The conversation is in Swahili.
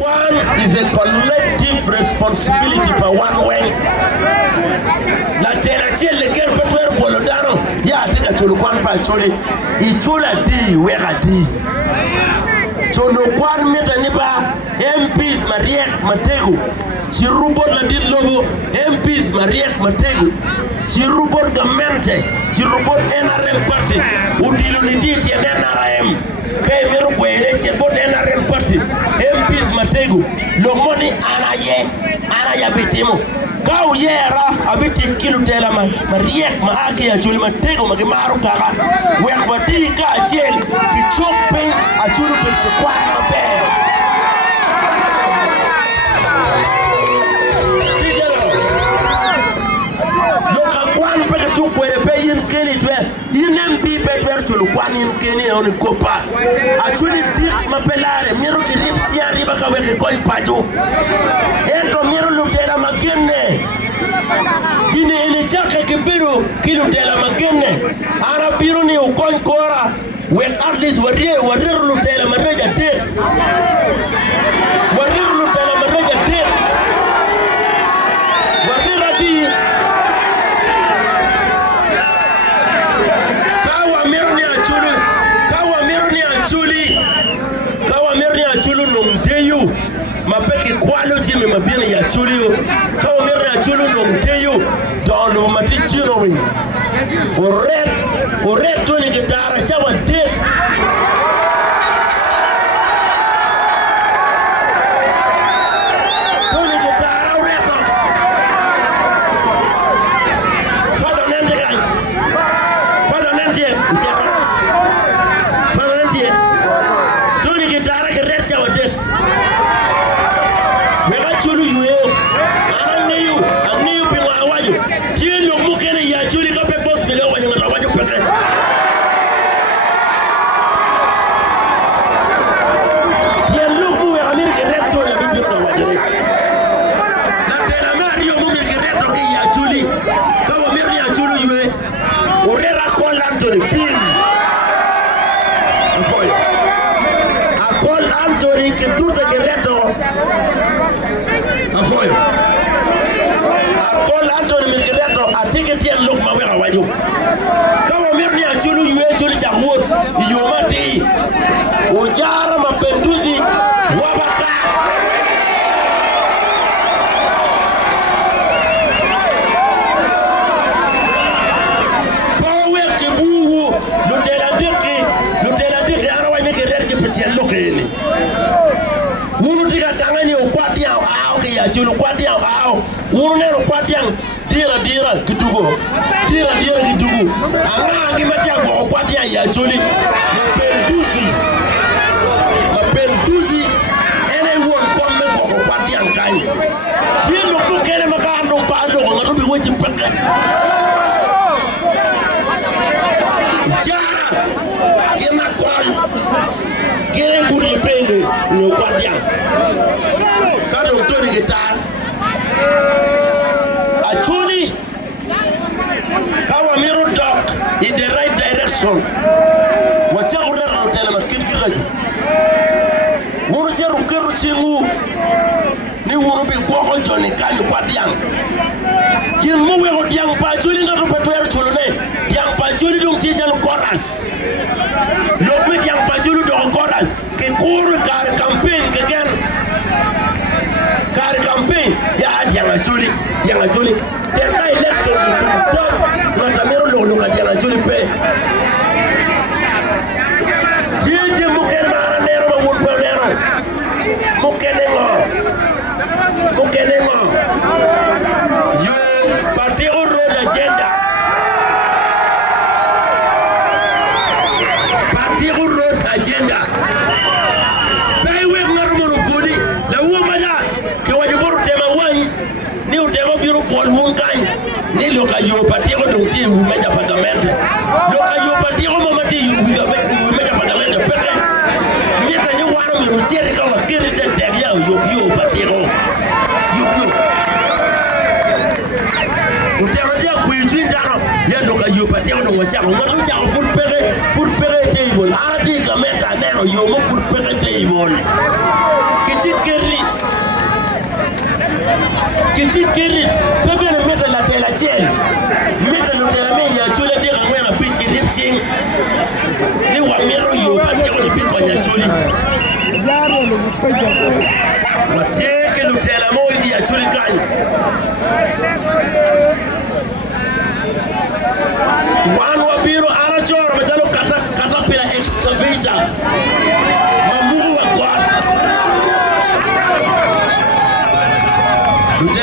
One is a collective responsibility for one way. La terachie lequel peut faire pour le dano. Ya tika chulukwan pa chuli. Ichula di weka di. Chulukwan meta nipa MPs Mariek Mategu. Chirubor la dit logo MPs Mariek Mategu. Chirubor gamente. Chirubor NRM party. Udiluniti ti NRM. Kay meru kwere chirubor NRM party. MPs Mategu. Lomoni ana bitimo. Kau yera abiti kilu tela Mariek mahaki ya chuli Mategu magimaru kaka. Wekwati ka achel kichope achulu kwa mabe. Kwan peke tu kwere pe yin keni twe yin mbi pe twer chulu kwan yin keni oni kopa achuli dit mapelare miru ki ripti arriba ka weke koi paju ento miru lutela magene kini ele chake kibiru ki lutela magene ara biru ni ukon kora wek at least warir lutela mareja dit warir lutela mareja dit warir di chulu nomteyu mapeki kwalo jimi mabini ya chulu kawa mero ya chulu nomteyu dono mati chirowi oret toni gitara chawa de toni gitara oreto fada nende kai fada nende toni gitara ke chawade mega chulu yuo ananeyu bingwa awajo tieno mukene ya chuli ka pe boss mega wanyo na awajo pete tieno mu ya amerika reto ya bibi na awajo na tela mario mu amerika reto ke ya chuli ka wa meri ya chulu yuo orera ko Anthony pin afoyo akol Anthony ke tuta ke reto afoyo akol Anthony ke reto atike tien lok ma wera wajo kawa mirni achulu yue chuli cha huot yomati ojara mapenduzi wabaka pawe kibugu lutela deke ara wanye ke reto ke tien lokeni tangani ukwati yao au ke ya chulu kwati yao au urunero kwati yang dira kitugo anga ngimati yao kwati ya chuli mapenduzi ene won komme ko kwati yang kai tilo bukele makando pado ngarubi wechi peke jara kema kwa kire buri pende no kwati yang kado mtoni gitar achuli kawa miru dog in the right direction wacha urara hotel makirkiraju wuru cheru keru chingu ni wuru bi kwoko joni kanyu kwa diang kin mu wego diang pa chuli ngatu petwer chulu ne diang pa chuli dum tijal chorus lokme diang pa chulu do chorus ke kuru kar campaign ke gen kar campaign ya diang chuli teka election to top na tamero lo ka diang chuli pe tije muken mara nero ba won pe nero mukenengo yo parti road agenda Baiwe ngarumo fuli la womaja ke wajiboru tema wani ni utema biro bol wonkai ni loka yo parti ko donti wu meja parliament loka yo parti ko mamati wu meja parliament peke ni ka ni wano mi rutiere ka wakiri tete ya yo parti ko yo utema dia kuitwi ndaro ya loka yo parti ko donwa cha ko ngatu cha ful pere table ati ka meta nero yo mo pur peke table kichikeri kichi kiri pepe na meta la tela chel meta no tela me ya chule de ngwe na big rifting ni wa miro yo ba te ko ni big kwa nyachuli mateke no tela mo ya chuli kanyi wan wa biro ara choro machalo katapila excavator